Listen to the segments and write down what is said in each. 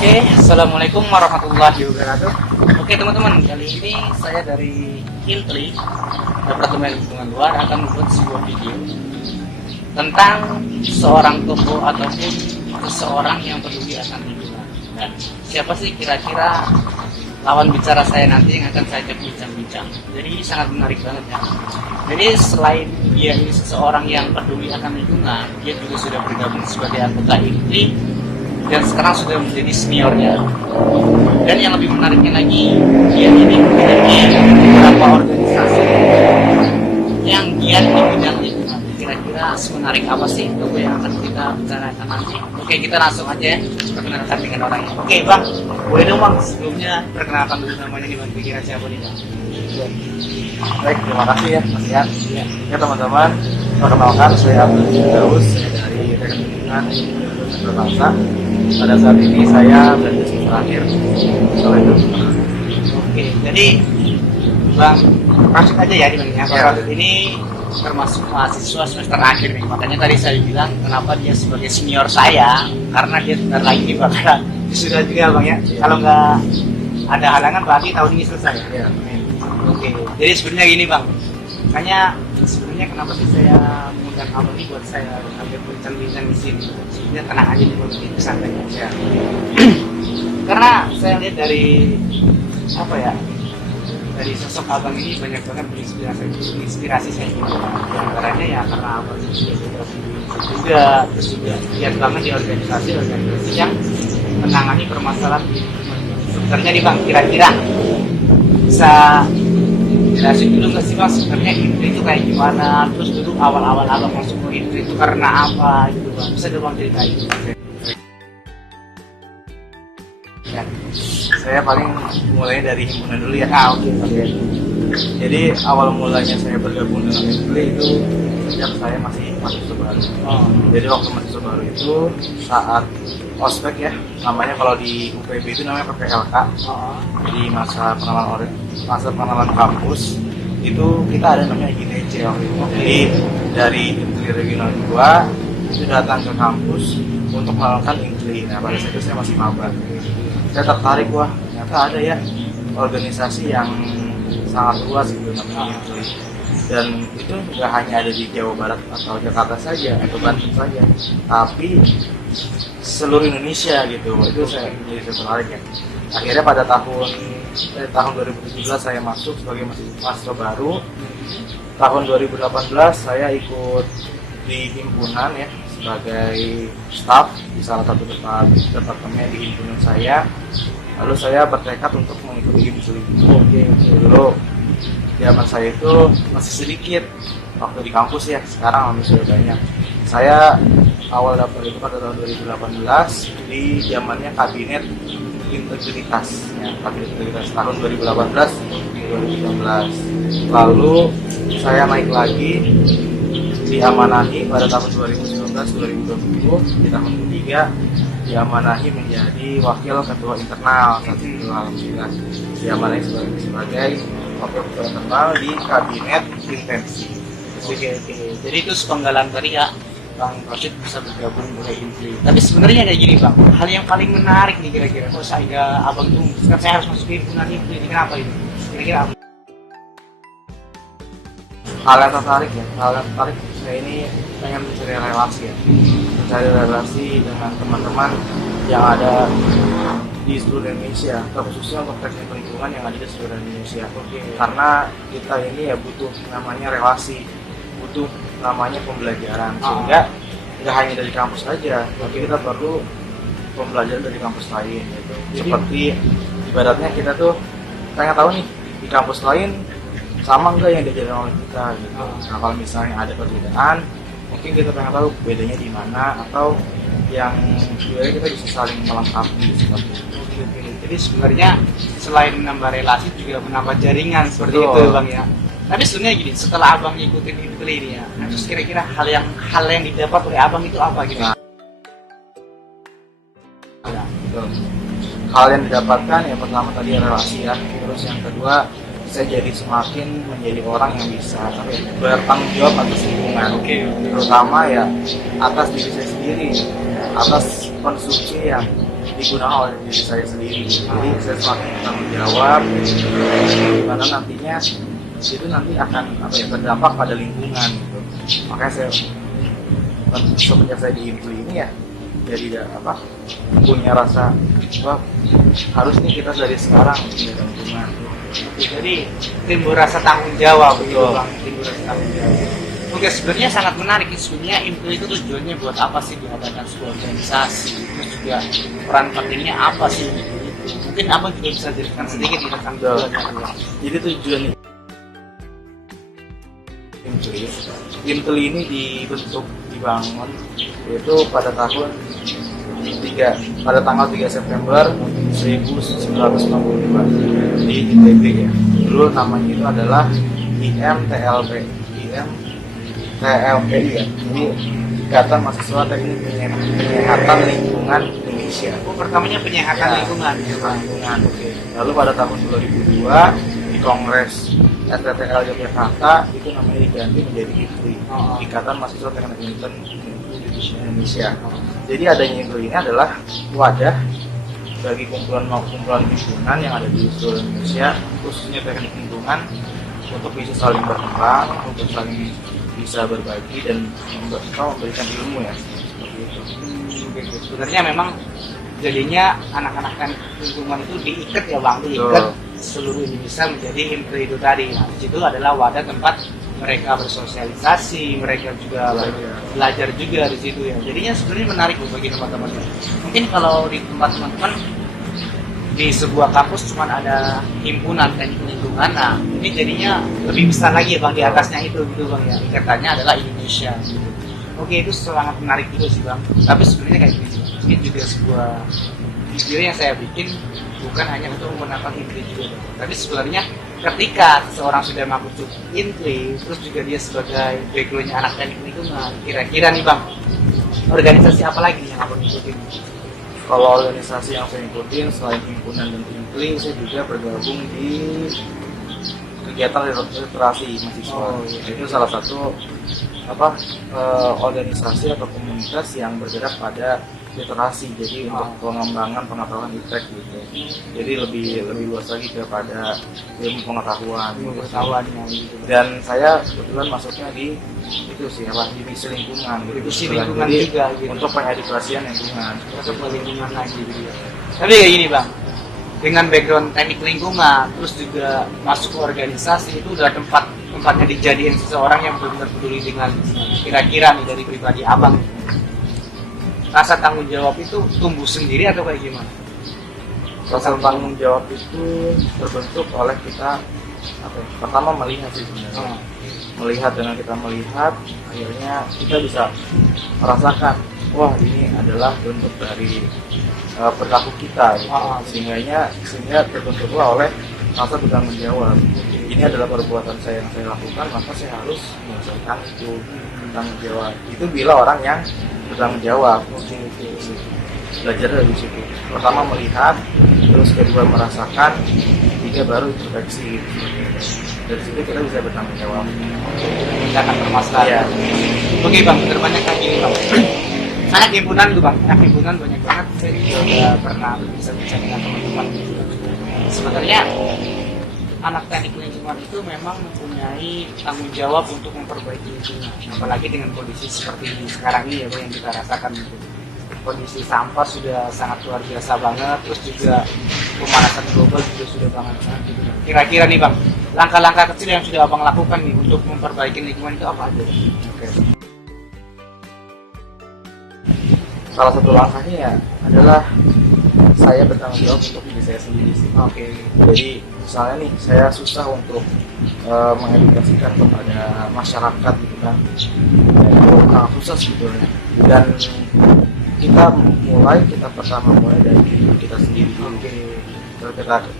Oke, assalamualaikum warahmatullahi wabarakatuh. Oke teman-teman, kali ini saya dari Intli, Departemen Lingkungan Luar, akan membuat sebuah video tentang seorang tokoh ataupun seseorang yang peduli akan lingkungan. Dan siapa sih kira-kira lawan bicara saya nanti yang akan saya ajak bincang-bincang. Jadi sangat menarik banget ya. Jadi selain dia ini seseorang yang peduli akan lingkungan, dia juga sudah bergabung sebagai anggota Intli dan sekarang sudah menjadi seniornya. Dan yang lebih menariknya lagi, dia ini memiliki beberapa organisasi yang giat di bidang lingkungan. Kira-kira semenarik apa sih itu yang akan kita bicarakan nanti? Oke, kita langsung aja perkenalkan dengan orangnya. Oke bang, boleh dong bang sebelumnya perkenalkan dulu namanya nih bang, kira siapa nih bang? Baik, terima kasih ya Mas Ian. Ya teman-teman, perkenalkan saya Abdul Firdaus, saya dari Teknik Lingkungan Berbangsa. Pada saat ini saya berada di terakhir. Kalau itu. Oke, jadi bang masuk aja ya di bagian ini termasuk mahasiswa semester akhir nih. Makanya tadi saya bilang kenapa dia sebagai senior saya, karena dia bentar lagi bakalan sudah juga bang ya. Kalau nggak ada halangan berarti tahun ini selesai ya. Oke, jadi sebenarnya gini bang, makanya sebenarnya kenapa sih saya mengundang abang ini buat saya ambil bincang-bincang di sini. Sebenarnya tenang aja nih buat kita santai aja. Karena saya lihat dari apa ya, dari sosok abang ini banyak banget menginspirasi saya juga. Antaranya ya karena abang ini juga terus juga lihat banget di organisasi yang menangani permasalahan. Sebenarnya nih bang, kira-kira bisa jelasin dulu nggak sih bang sebenarnya Intli itu kayak gimana, terus dulu awal-awal abang masuk ke Intli itu karena apa gitu bang, bisa dong bang ceritain? Ya, saya paling mulai dari himpunan dulu ya. Oke. Jadi awal mulanya saya bergabung dengan Intli itu sejak saya masih mahasiswa baru. Jadi waktu mahasiswa baru itu saat ospek ya, namanya kalau di UPB itu namanya PPLK. Jadi masa pengenalan kampus itu kita ada namanya IGTC waktu itu. Jadi dari Intli Regional 2 itu datang ke kampus untuk melakukan Intli. Nah pada saat itu saya masih maba. Saya tertarik, wah ternyata ada ya organisasi yang sangat luas gitu namanya Intli. Dan itu nggak hanya ada di Jawa Barat atau Jakarta saja atau Bandung saja, tapi seluruh Indonesia gitu. Itu saya jadi tertarik ya. Akhirnya pada tahun 2017 saya masuk sebagai mahasiswa baru. Tahun 2018 saya ikut di himpunan ya sebagai staf di salah satu departemen di himpunan saya. Lalu saya bertekad untuk mengikuti Intli. Dulu zaman saya itu masih sedikit waktu di kampus ya, sekarang sudah banyak. Saya awal daftar itu pada tahun 2018 di zamannya kabinet integritas ya, kabinet integritas tahun 2018-2019. Lalu saya naik lagi diamanahi pada tahun 2019-2020, di tahun ketiga diamanahi menjadi wakil ketua internal. Saat itu alhamdulillah diamanahi sebagai wakil ketua internal di kabinet intensi. Oke. Jadi itu sepenggalan tadi ya Bang Rosyid bisa bergabung dengan Intli. Tapi sebenarnya kayak gini bang, hal yang paling menarik nih kira-kira kok saya abang tuh sekarang saya harus masuk ke himpunan Intli ini, kenapa ini? Kira-kira apa? Hal yang tertarik saya ini pengen mencari relasi ya, mencari relasi dengan teman-teman yang ada di seluruh Indonesia, khususnya untuk teknik lingkungan yang ada di seluruh Indonesia. Karena kita ini ya butuh namanya relasi, butuh namanya pembelajaran, sehingga nggak hanya dari kampus saja, tapi kita perlu pembelajaran dari kampus lain gitu. Seperti ibaratnya kita tuh pengen tahu nih di kampus lain sama enggak yang diajarin oleh kita gitu. Nah kalau misalnya ada perbedaan, mungkin kita pengen tahu bedanya di mana, atau yang sebenarnya kita bisa saling melengkapi seperti itu. Jadi sebenarnya selain menambah relasi juga menambah jaringan seperti itu bang ya. Tapi sebenarnya gini, setelah abang ngikutin Intli ini ya, terus kira-kira hal yang didapat oleh abang itu apa gitu? Hal yang didapatkan yang pertama tadi relasi ya, terus yang kedua saya jadi semakin menjadi orang yang bisa bertanggung jawab atas lingkungan, terutama ya atas diri saya sendiri, atas konsumsi yang digunakan oleh diri saya sendiri. Jadi saya semakin bertanggung jawab, di mana nantinya itu nanti akan berdampak pada lingkungan gitu. Makanya saya semenjak saya di Impli ini ya jadi punya rasa harus nih kita dari sekarang menjaga lingkungan. Jadi timbul rasa tanggung jawab gitu Betul. Bang, timbul rasa tanggung jawab. Oke, sebenarnya sangat menarik. Sebenarnya Impli itu tujuannya buat apa sih diadakan sebuah organisasi? Terus juga peran pentingnya apa sih? Mungkin abang juga bisa jelaskan sedikit tentang Betul. tujuannya. Jadi tujuan Impli ini dibangun yaitu pada tanggal 3 September 1962 di ITB ya. Dulu namanya itu adalah IMTLP ya. Jadi Ikatan Mahasiswa Teknik Penyehatan Lingkungan Indonesia. Pertamanya penyehatan Ya, lingkungan. lingkungan. Lalu pada tahun 2002 di Kongres STTL Yogyakarta itu namanya diganti menjadi IPRI, Ikatan Mahasiswa Teknik Lingkungan Indonesia. Jadi adanya IPRI ini adalah wadah bagi kumpulan lingkungan yang ada di seluruh Indonesia, khususnya teknik lingkungan, untuk bisa saling berkembang, untuk saling bisa berbagi dan memberikan ilmu ya, seperti itu. Gitu. Sebenarnya memang jadinya anak-anak kan lingkungan itu diikat ya Bang, diikat seluruh Indonesia menjadi Impli itu tadi. Nah, di situ adalah wadah tempat mereka bersosialisasi, mereka juga belajar juga di situ ya. Jadinya sebenarnya menarik bagi teman-teman. Mungkin kalau di tempat teman-teman di sebuah kampus cuma ada himpunan teknik lingkungan, nah ini jadinya lebih besar lagi ya Bang, di atasnya itu gitu Bang ya. Ikatannya adalah Indonesia gitu. Oke, itu sangat menarik juga sih Bang. Tapi sebenarnya kayak gini sih, ini juga sebuah video yang saya bikin bukan hanya untuk memenangkan Impli juga, tapi sebenarnya ketika seseorang sudah masuk Impli, terus juga dia sebagai backgroundnya anak teknik lingkungan, kira-kira nih Bang, organisasi apa lagi yang abang ikutin? Kalau organisasi yang saya ikutin selain himpunan dan Impli, saya juga bergabung di kegiatan literasi mahasiswa. Itu salah satu organisasi atau komunitas yang bergerak pada literasi, jadi untuk pengembangan pengetahuan iptek gitu. Jadi lebih luas lagi kepada ilmu pengetahuan Gitu. Dan saya kebetulan masuknya di itu sih divisi lingkungan gitu. Divisi lingkungan Jadi, juga gitu. untuk pengedukasian lingkungan. Untuk lingkungan lagi gitu ya. Tapi kayak gini Bang, dengan background teknik lingkungan, terus juga masuk ke organisasi, itu udah tempatnya dijadiin seseorang yang benar-benar peduli dengan lingkungan. Kira-kira nih dari pribadi abang, rasa tanggung jawab itu tumbuh sendiri atau kayak gimana? Rasa tanggung jawab itu terbentuk oleh kita pertama melihat sih sebenarnya. Melihat, dengan kita melihat akhirnya kita bisa merasakan, wah ini adalah bentuk dari perilaku kita gitu. Sehingga terbentuklah oleh rasa bertanggung jawab. Ini adalah perbuatan saya yang saya lakukan, maka saya harus menyelesaikan itu. Bertanggung jawab itu bila orang yang bertanggung jawab. Belajar dari situ. Pertama melihat, terus kedua merasakan, ketiga baru introspeksi. Dari situ kita bisa bertanggung jawab. Memecahkan permasalahan. Oke Bang, terbanyak lagi nih Bang. Anak himpunan tuh Bang, anak himpunan banyak banget. Saya juga udah pernah bisa dengan teman-teman. Sebenarnya anak teknik lingkungan itu memang mempunyai tanggung jawab untuk memperbaiki lingkungan, apalagi dengan kondisi seperti ini sekarang ini ya Bang, yang kita rasakan gitu. Kondisi sampah sudah sangat luar biasa banget, terus juga pemanasan global juga sudah banget gitu. Kira-kira nih Bang, langkah-langkah kecil yang sudah Abang lakukan nih untuk memperbaiki lingkungan itu apa aja? Oke. Salah satu langkahnya ya adalah saya bertanggung jawab untuk diri saya sendiri sih. Oke. Jadi misalnya nih saya susah untuk mengedukasikan kepada masyarakat gitu kan, itu sangat susah sebetulnya. Dan kita pertama mulai dari diri kita sendiri dulu.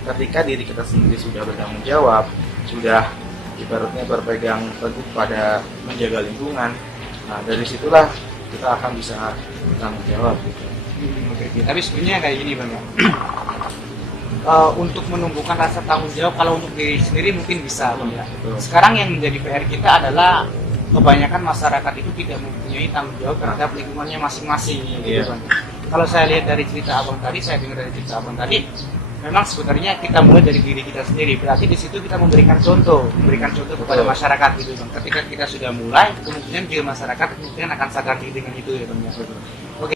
Ketika diri kita sendiri sudah bertanggung jawab, sudah ibaratnya berpegang teguh pada menjaga lingkungan, nah dari situlah kita akan bisa bertanggung jawab gitu. Tapi sebenarnya kayak gini Bang ya. Untuk menumbuhkan rasa tanggung jawab kalau untuk diri sendiri mungkin bisa Bang ya. Sekarang yang menjadi PR kita adalah kebanyakan masyarakat itu tidak mempunyai tanggung jawab terhadap lingkungannya masing-masing gitu Bang. kalau saya lihat dari cerita abang tadi, saya dengar dari cerita abang tadi, memang sebenarnya kita mulai dari diri kita sendiri. Berarti di situ kita memberikan contoh kepada masyarakat gitu bang. Ketika kita sudah mulai, kemungkinan juga masyarakat kemungkinan akan sadar dengan itu ya bang. Oke.